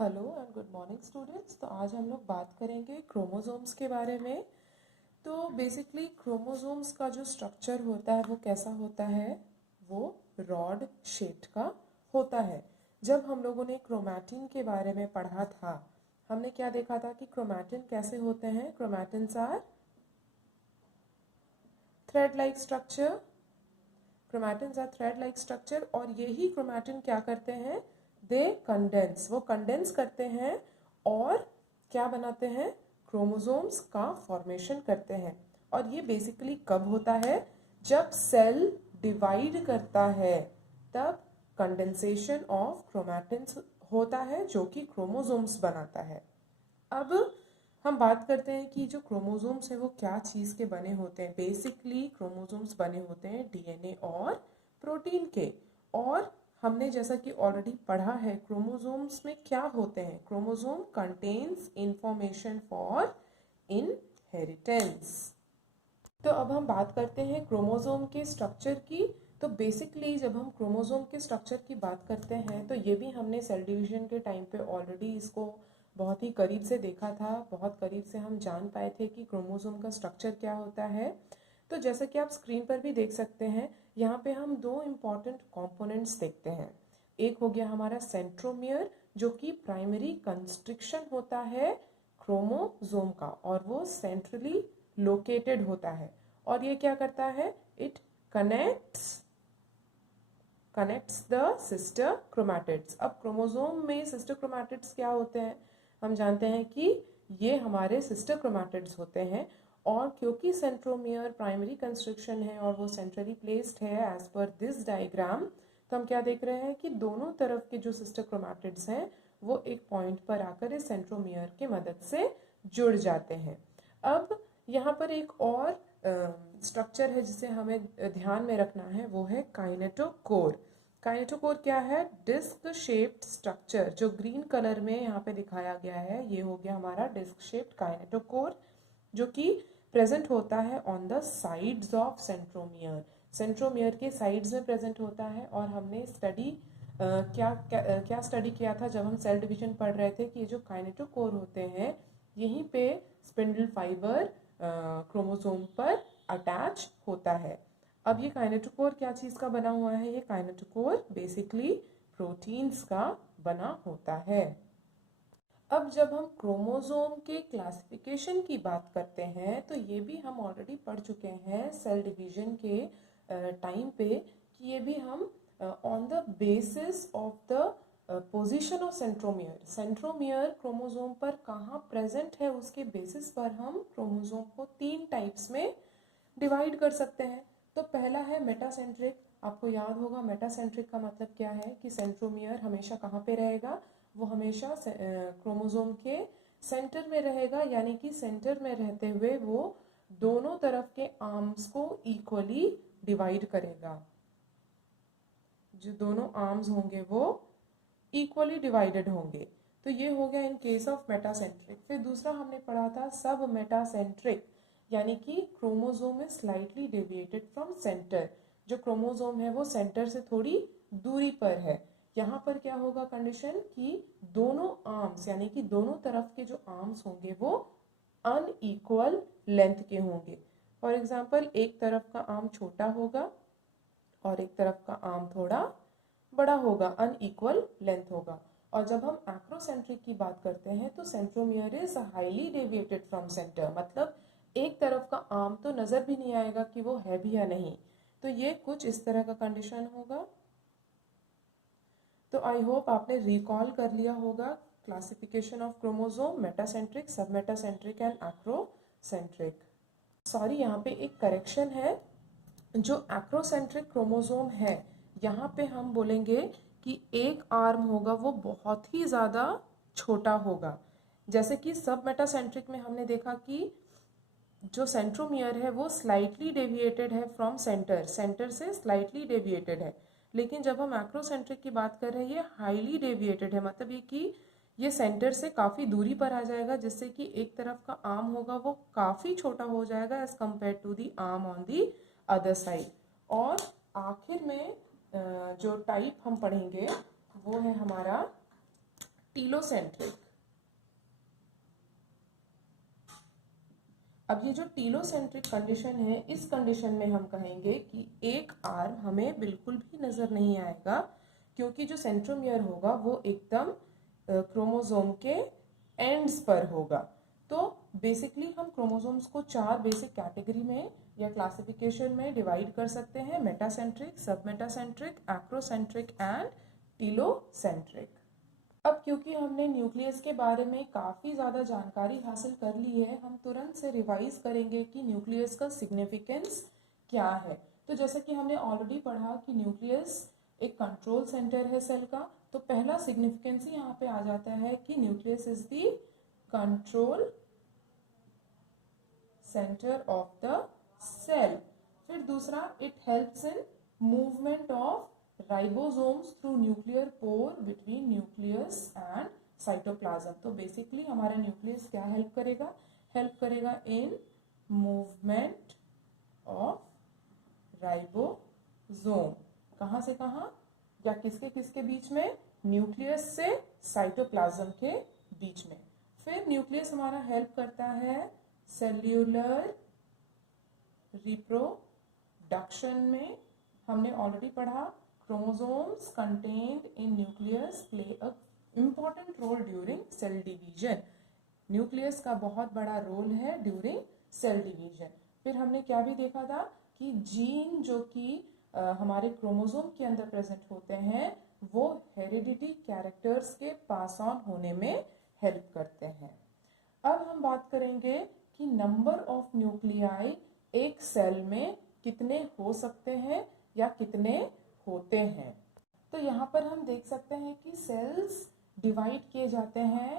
Hello and good morning students. तो आज हम लोग बात करेंगे क्रोमोसोम्स के बारे में। तो बेसिकली क्रोमोसोम्स का जो स्ट्रक्चर होता है वो कैसा होता है, वो रॉड शेप्ड का होता है। जब हम लोगों ने क्रोमैटिन के बारे में पढ़ा था, हमने क्या देखा था कि क्रोमैटिन कैसे होते हैं। Chromatins are thread like structure. Chromatins are thread like structure और यही क्रोमैटिन क्या करते हैं, दे कंडेंस, वो कंडेंस करते हैं और क्या बनाते हैं, क्रोमोसोम्स का फॉर्मेशन करते हैं। और ये बेसिकली कब होता है, जब सेल डिवाइड करता है तब कंडेंसेशन ऑफ क्रोमैटिन्स होता है जो कि क्रोमोसोम्स बनाता है। अब हम बात करते हैं कि जो क्रोमोसोम्स हैं वो क्या चीज़ के बने होते हैं। बेसिकली क्रोमोसोम्स बने होते हैं डीएनए और प्रोटीन के। और हमने जैसा कि ऑलरेडी पढ़ा है, क्रोमोसोम्स में क्या होते हैं, chromosome contains information for inheritance. तो अब हम बात करते हैं क्रोमोसोम के स्ट्रक्चर की। तो बेसिकली जब हम क्रोमोसोम के स्ट्रक्चर की बात करते हैं तो ये भी हमने सेल डिवीजन के टाइम पे ऑलरेडी इसको बहुत ही करीब से देखा था। बहुत करीब से हम जान पाए थे कि क्रोमोसोम का स्ट्रक्चर क्या होता है। तो जैसा कि आप स्क्रीन पर भी देख सकते हैं, यहाँ पे हम दो इम्पॉर्टेंट कंपोनेंट्स देखते हैं। एक हो गया हमारा सेंट्रोमियर, जो कि प्राइमरी कंस्ट्रिक्शन होता है क्रोमोसोम का, और वो सेंट्रली लोकेटेड होता है। और ये क्या करता है, it connects the sister chromatids. अब क्रोमोसोम में सिस्टर क्रोमैटिड्स क्या होते हैं, हम जानते हैं कि ये हमारे सिस्टर क्रोमैटिड्स होते हैं। और क्योंकि सेंट्रोमियर प्राइमरी कंस्ट्रक्शन है और वो सेंट्रली प्लेस्ड है एज पर दिस डायग्राम, तो हम क्या देख रहे हैं कि दोनों तरफ के जो सिस्टर क्रोमैटिड्स हैं वो एक पॉइंट पर आकर इस सेंट्रोमियर की मदद से जुड़ जाते हैं। अब यहाँ पर एक और स्ट्रक्चर है जिसे हमें ध्यान में रखना है, वो है काइनेटोकोर। काइनेटोकोर क्या है, डिस्क शेप्ड स्ट्रक्चर, जो ग्रीन कलर में यहाँ पे दिखाया गया है, ये हो गया हमारा डिस्क शेप्ड काइनेटोकोर, जो कि प्रेजेंट होता है on the sides of centromere. Centromere के साइड्स में प्रेजेंट होता है। और हमने स्टडी क्या स्टडी किया था जब हम सेल डिवीजन पढ़ रहे थे, कि ये जो काइनेटोकोर होते हैं यहीं पे स्पिंडल फाइबर क्रोमोसोम पर अटैच होता है। अब ये काइनेटोकोर क्या चीज़ का बना हुआ है, ये काइनेटोकोर बेसिकली प्रोटीन्स का बना होता है। अब जब हम क्रोमोसोम के क्लासिफिकेशन की बात करते हैं तो ये भी हम ऑलरेडी पढ़ चुके हैं सेल डिवीजन के टाइम पे, कि ये भी हम on the basis of the position of centromere, centromere chromosome पर कहाँ प्रेजेंट है उसके बेसिस पर हम क्रोमोसोम को 3 टाइप्स में डिवाइड कर सकते हैं। तो पहला है मेटासेंट्रिक। आपको याद होगा मेटासेंट्रिक का मतलब क्या है, कि सेंट्रोमियर हमेशा कहाँ पे रहेगा, वो हमेशा क्रोमोसोम के सेंटर में रहेगा, यानी कि सेंटर में रहते हुए वो दोनों तरफ के आर्म्स को इक्वली डिवाइड करेगा। जो दोनों आर्म्स होंगे वो इक्वली डिवाइडेड होंगे। तो ये हो गया इन केस ऑफ मेटासेंट्रिक। फिर दूसरा हमने पढ़ा था सब मेटासेंट्रिक, यानी कि chromosome is slightly deviated from centre. जो क्रोमोसोम है वो सेंटर से थोड़ी दूरी पर है। यहाँ पर क्या होगा कंडीशन, कि दोनों आर्म्स यानी कि दोनों तरफ के जो आर्म्स होंगे वो अनइक्वल लेंथ के होंगे। फॉर एग्जाम्पल एक तरफ का आर्म छोटा होगा और एक तरफ का आर्म थोड़ा बड़ा होगा, अनइक्वल लेंथ होगा। और जब हम एक्रोसेंट्रिक की बात करते हैं तो centromere is highly deviated from centre, मतलब एक तरफ का आर्म तो नजर भी नहीं आएगा कि वो है भी या नहीं। तो ये कुछ इस तरह का कंडीशन होगा। तो आई होप आपने रिकॉल कर लिया होगा क्लासिफिकेशन ऑफ क्रोमोसोम, मेटासेंट्रिक, सब मेटासेंट्रिक एंड एक्रोसेंट्रिक। सॉरी, यहाँ पे एक करेक्शन है। जो एक्रोसेंट्रिक क्रोमोसोम है यहाँ पे हम बोलेंगे कि एक आर्म होगा वो बहुत ही ज़्यादा छोटा होगा। जैसे कि सब मेटासेंट्रिक में हमने देखा कि जो सेंट्रोमियर है वो स्लाइटली डेविएटेड है फ्रॉम सेंटर, सेंटर से स्लाइटली डेविएटेड है। लेकिन जब हम एक्रोसेंट्रिक की बात कर रहे हैं ये हाईली डेविएटेड है, मतलब ये कि ये सेंटर से काफ़ी दूरी पर आ जाएगा, जिससे कि एक तरफ का आर्म होगा वो काफ़ी छोटा हो जाएगा as compare to the arm on the other side. और आखिर में जो टाइप हम पढ़ेंगे वो है हमारा टीलोसेंट्रिक। अब ये जो टीलोसेंट्रिक कंडीशन है, इस कंडीशन में हम कहेंगे कि एक आर्म हमें बिल्कुल भी नजर नहीं आएगा, क्योंकि जो सेंट्रोमियर होगा वो एकदम क्रोमोसोम के एंड्स पर होगा। तो बेसिकली हम क्रोमोसोम्स को 4 बेसिक कैटेगरी में या क्लासिफिकेशन में डिवाइड कर सकते हैं: मेटासेंट्रिक, सब मेटासेंट्रिक, एक्रोसेंट्रिक एंड टीलोसेंट्रिक। अब क्योंकि हमने न्यूक्लियस के बारे में काफ़ी ज़्यादा जानकारी हासिल कर ली है, हम तुरंत से रिवाइज करेंगे कि न्यूक्लियस का सिग्निफिकेंस क्या है। तो जैसे कि हमने ऑलरेडी पढ़ा कि न्यूक्लियस एक कंट्रोल सेंटर है सेल का, तो पहला सिग्निफिकेंस ही यहाँ पे आ जाता है कि nucleus is the control centre of the cell. फिर दूसरा, it helps in movement of ribosomes through nuclear pore between nucleus and cytoplasm. तो बेसिकली हमारा न्यूक्लियस क्या हेल्प करेगा? हेल्प करेगा इन मूवमेंट ऑफ राइबोसोम। कहाँ से कहाँ या किसके किसके बीच में? न्यूक्लियस से साइटोप्लाज्म के बीच में। फिर न्यूक्लियस हमारा हेल्प करता है सेल्यूलर रिप्रोडक्शन में। हमने ऑलरेडी पढ़ा chromosomes contained in nucleus play a important role during cell division. Nucleus का बहुत बड़ा रोल है ड्यूरिंग सेल डिवीजन। फिर हमने क्या भी देखा था कि जीन जो कि हमारे क्रोमोसोम के अंदर प्रेजेंट होते हैं वो हेरिडिटी कैरेक्टर्स के पास ऑन होने में हेल्प करते हैं। अब हम बात करेंगे कि नंबर ऑफ न्यूक्लियाई एक सेल में कितने हो सकते हैं या कितने होते हैं। तो यहाँ पर हम देख सकते हैं कि सेल्स डिवाइड किए जाते हैं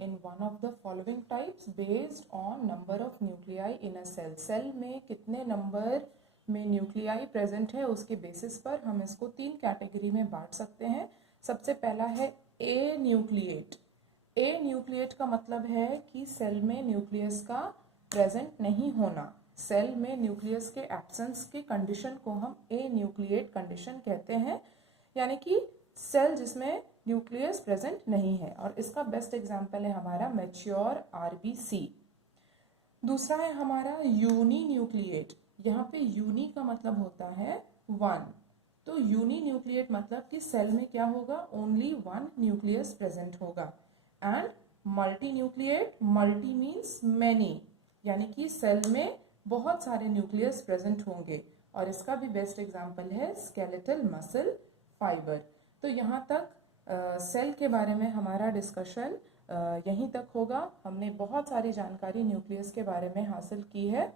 in one of the following types based on number of nuclei in a cell. Cell में कितने नंबर में न्यूक्लियाई प्रेजेंट है उसके बेसिस पर हम इसको 3 कैटेगरी में बांट सकते हैं। सबसे पहला है ए न्यूक्लिएट। ए न्यूक्लिएट का मतलब है कि सेल में न्यूक्लियस का प्रेजेंट नहीं होना। सेल में न्यूक्लियस के एब्सेंस के कंडीशन को हम ए न्यूक्लिएट कंडीशन कहते हैं, यानी कि सेल जिसमें न्यूक्लियस प्रेजेंट नहीं है। और इसका बेस्ट एग्जांपल है हमारा मैच्योर आरबीसी। दूसरा है हमारा यूनी न्यूक्लिएट। यहाँ पे यूनी का मतलब होता है 1। तो यूनी न्यूक्लिएट मतलब कि सेल में क्या होगा? ओनली 1 न्यूक्लियस प्रेजेंट होगा। And multi nucleate, multi means many, यानी कि सेल में बहुत सारे न्यूक्लियस प्रेजेंट होंगे। और इसका भी बेस्ट एग्जांपल है स्केलेटल मसल फाइबर। तो यहाँ तक सेल के बारे में हमारा डिस्कशन यहीं तक होगा। हमने बहुत सारी जानकारी न्यूक्लियस के बारे में हासिल की है।